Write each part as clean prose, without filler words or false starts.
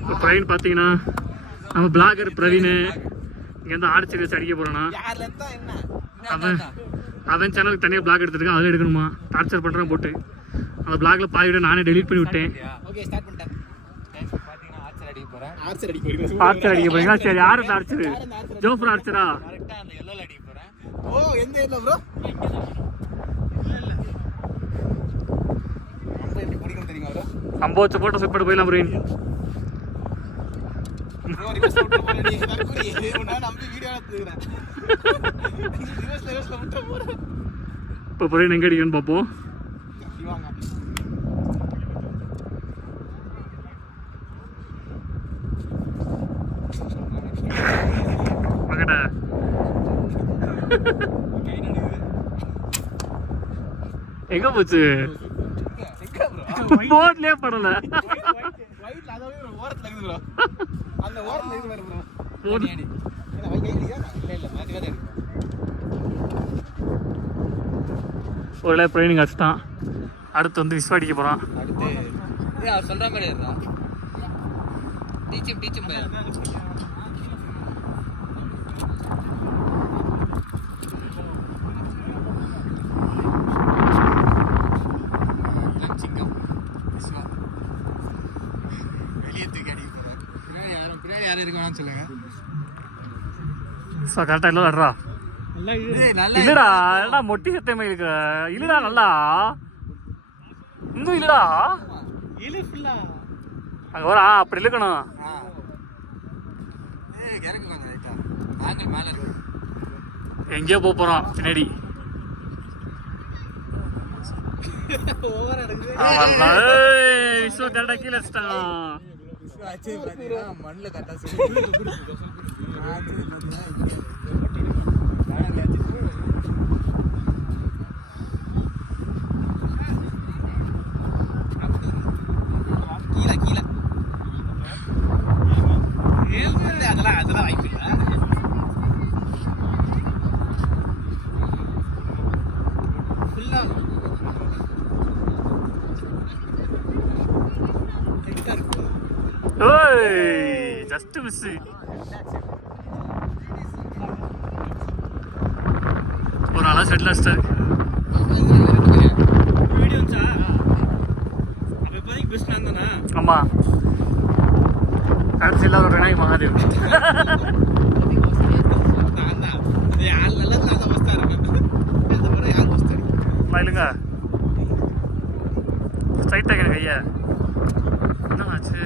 இப்போ பிரவீன் பார்த்தீங்கன்னா நம்ம பிளாகர் பிரவீன் இங்கேருந்து ஆர்ச்சரி வச்சு அடிக்க போகிறானா. அவன் சேனலுக்கு தனியாக பிளாக் எடுத்துருக்கான், அதில் எடுக்கணுமா டார்ச்சர் பண்ணுறான் போட்டு. அந்த பிளாக்ல பாதியோட நானே டெலிட் பண்ணி விட்டேன். ஆர்ச்சர் அடிக்க போறீங்களா? சரி, யாரு ஆர்ச்சர்? ஜோஃபர் ஆர்ச்சரா? அம்போ வச்ச போட்டோ செட் பண்ணி போயிடலாம் பிரவீன். இப்போ பிரவீன் எங்க அடிக்கணும்னு பார்ப்போம். எங்க போச்சு? போட்லயே படல. ஒரு ட்ரைனிங் அடிச்சுட்டான். அடுத்து வந்து விஸ்வா அடிக்க போறான். சொல்ற மாதிரி இல்லடா மொட்டி சத்தமே இருக்கு. இல்லடா நல்லா இன்னும் இல்லடா அங்க வர அப்படி இழுக்கணும். எங்கேயோ போறோம் பின்னாடி. விஸ்வ கரெக்டா கீழே வச்சிட்டான். மண்ணுல கரெக்டா அதெல்லாம் வாய்ப்பு இல்லை. Just miss. ஒரு ஆளா செட்டில் ஆஸ்டார். ஆமா கடைசியில் ஒரு விநாயக மகாதேவ். இல்லைங்க ஸ்ட்ரைட் ஆகிற கையா என்ன ஆச்சு?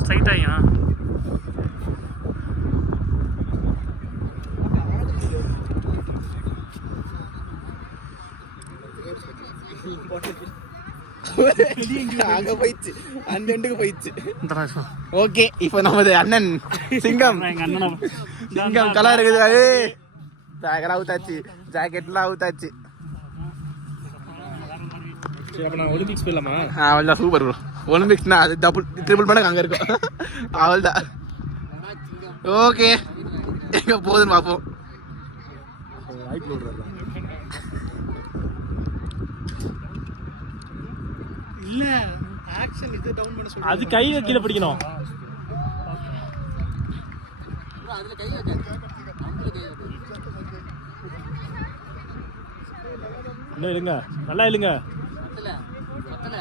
ஸ்ட்ரைட் ஆகியா? அங்க போயிடுச்சு, அந்த எண்டுக்கு போயிடுச்சு. ஓகே, இப்போ நமது அண்ணன் சிங்கம் சிங்கம் கலர் இருக்குது. பேக்கெல்லாம் அவுத்தாச்சு, ஜாக்கெட்லாம் அவுத்தாச்சு. ஒலிம்பிக்ஸ் போயிடலாமா? அவள்தான் சூப்பர் ப்ரோ. ஒலிம்பிக்ஸ்னா அது ட்ரிபிள் மடங்கு அங்கே இருக்கும். அவள்தான். ஓகே, எங்க போகுதுன்னு பார்ப்போம். இல்ல ஆக்சன் இது டவுன் பண்ண சொல்லு. அது கை கீழ பிடிக்கணும். அதுல கை வைக்க. அம்புல கை வைக்க. இல்ல இல்லங்க. நல்லா இல்லங்க. பத்தல. பத்தல.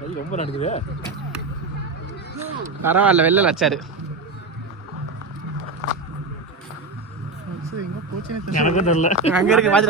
கை ரொம்ப நடுக்குது. பரவாயில்ல, வெள்ள வச்சாரு. எனக்கு தெரியல. அங்க இருக்கு பாத்து